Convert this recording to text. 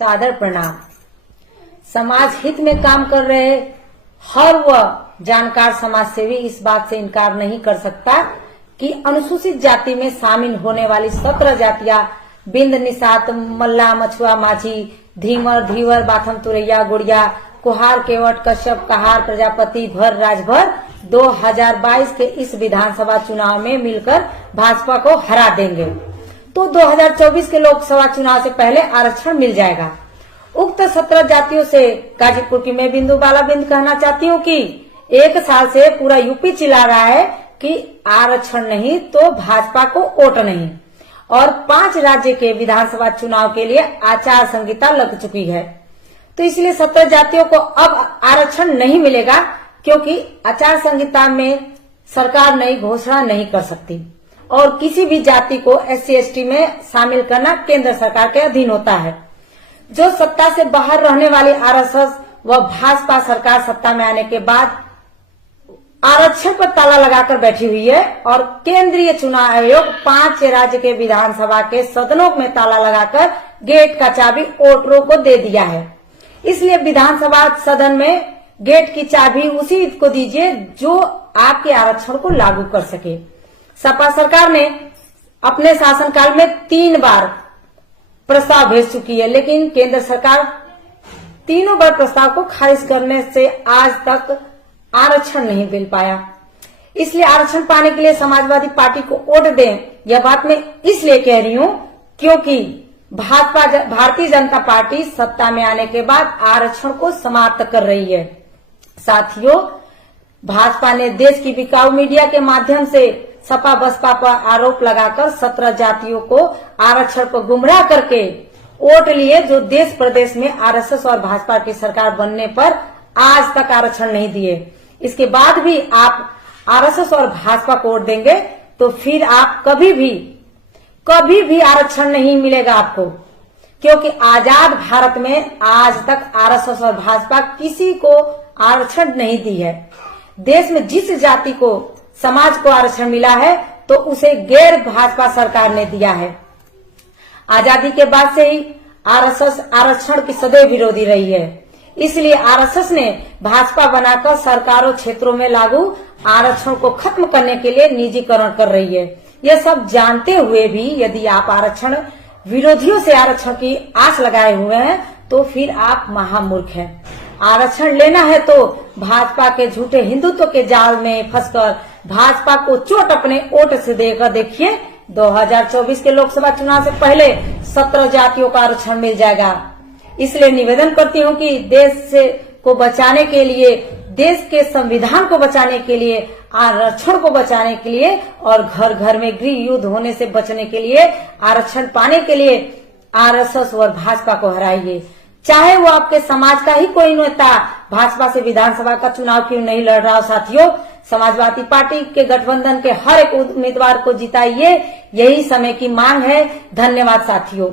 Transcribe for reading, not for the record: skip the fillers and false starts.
सादर प्रणाम। समाज हित में काम कर रहे हर वह जानकार समाज सेवी इस बात से इनकार नहीं कर सकता कि अनुसूचित जाति में शामिल होने वाली 17 जातियां बिंद, निषाद, मल्ला, मछुआ, माझी, धीमर, धीवर, बाथम, तुरैया, गुड़िया, कुहार, केवट, कश्यप, कहार, प्रजापति, भर, राजभर 2022 के इस विधानसभा चुनाव में मिलकर भाजपा को हरा देंगे तो 2024 के लोकसभा चुनाव से पहले आरक्षण मिल जाएगा। उक्त 17 जातियों से गाजीपुर की मैं बिंदु बाला बिंद कहना चाहती हूँ कि 1 साल से पूरा यूपी चिल्ला रहा है कि आरक्षण नहीं तो भाजपा को वोट नहीं, और 5 राज्य के विधानसभा चुनाव के लिए आचार संहिता लग चुकी है। तो इसलिए 17 जातियों को अब आरक्षण नहीं मिलेगा, क्योंकि आचार संहिता में सरकार नई घोषणा नहीं कर सकती और किसी भी जाति को SC/ST में शामिल करना केंद्र सरकार के अधीन होता है। जो सत्ता से बाहर रहने वाली RSS व भाजपा सरकार सत्ता में आने के बाद आरक्षण पर ताला लगाकर बैठी हुई है और केंद्रीय चुनाव आयोग 5 राज्य के विधानसभा के सदनों में ताला लगाकर गेट का चाबी वोटरों को दे दिया है। इसलिए विधानसभा सदन में गेट की चाबी उसी को दीजिए जो आपके आरक्षण को लागू कर सके। सपा सरकार ने अपने शासनकाल में 3 बार प्रस्ताव भेज चुकी है, लेकिन केंद्र सरकार तीनों बार प्रस्ताव को खारिज करने से आज तक आरक्षण नहीं मिल पाया। इसलिए आरक्षण पाने के लिए समाजवादी पार्टी को वोट दें, यह बात मैं इसलिए कह रही हूं क्योंकि भारतीय जनता पार्टी सत्ता में आने के बाद आरक्षण को समाप्त कर रही है। साथियों, भाजपा ने देश की बिकाऊ मीडिया के माध्यम से सपा बसपा पर आरोप लगाकर 17 जातियों को आरक्षण पर गुमराह करके वोट लिए, जो देश प्रदेश में RSS और भाजपा की सरकार बनने पर आज तक आरक्षण नहीं दिए। इसके बाद भी आप RSS और भाजपा को वोट देंगे तो फिर आप कभी भी आरक्षण नहीं मिलेगा आपको, क्योंकि आजाद भारत में आज तक RSS और भाजपा किसी को आरक्षण नहीं दी है। देश में जिस जाति को, समाज को आरक्षण मिला है तो उसे गैर भाजपा सरकार ने दिया है। आजादी के बाद से ही RSS आरक्षण की सदैव विरोधी रही है। इसलिए RSS ने भाजपा बनाकर सरकारों क्षेत्रों में लागू आरक्षण को खत्म करने के लिए निजीकरण कर रही है। यह सब जानते हुए भी यदि आप आरक्षण विरोधियों से आरक्षण की आस लगाए हुए हैं तो फिर आप महामूर्ख हैं। आरक्षण लेना है तो भाजपा के झूठे हिंदुत्व के जाल में फंसकर भाजपा को चोट अपने वोट से देकर देखिए, 2024 के लोकसभा चुनाव से पहले 17 जातियों का आरक्षण मिल जाएगा। इसलिए निवेदन करती हूँ कि देश को बचाने के लिए, देश के संविधान को बचाने के लिए, आरक्षण को बचाने के लिए और घर घर में गृह युद्ध होने से बचने के लिए, आरक्षण पाने के लिए RSS और भाजपा को हराइए। चाहे वो आपके समाज का ही कोई नेता भाजपा से विधानसभा का चुनाव क्यों नहीं लड़ रहा हो। साथियों, समाजवादी पार्टी के गठबंधन के हर एक उम्मीदवार को जिताइए, यही समय की मांग है। धन्यवाद साथियों।